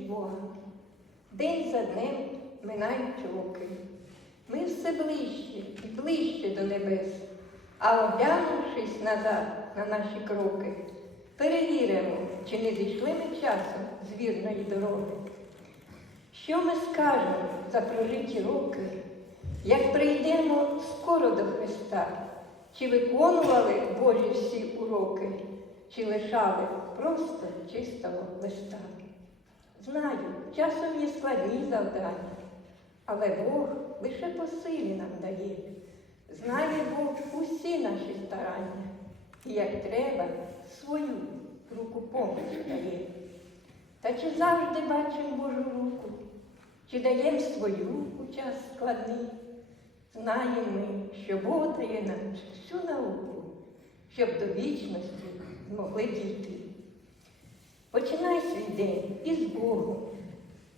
Бога. День за днем минають роки. Ми все ближче і ближче до небес, а оглянувшись назад на наші кроки, перевіримо, чи не зійшли ми часом з вірної дороги. Що ми скажемо за прожиті роки, як прийдемо скоро до Христа, чи виконували Божі всі уроки, чи лишали просто чистого листа? Знаю, часом є складні завдання, але Бог лише по силі нам дає. Знає Бог усі наші старання, і як треба, свою руку помочі дає. Та чи завжди бачимо Божу руку, чи даємо свою у час складний? Знаємо ми, що Бог дає нам всю науку, щоб до вічності змогли дійти. День із Богом,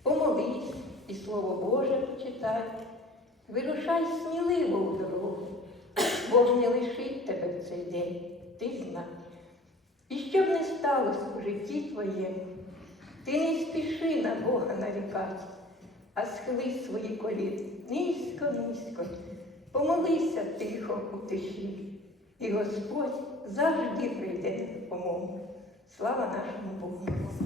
помолись і Слово Боже читай, вирушай сміливо у дорогу, Бог не лишить тебе в цей день, ти знай. І що б не сталося у житті твоєму, ти не спіши на Бога нарікати, а схили свої коліни низько, низько, помолися тихо у тиші, і Господь завжди прийде на допомогу. Слава нашому Богу!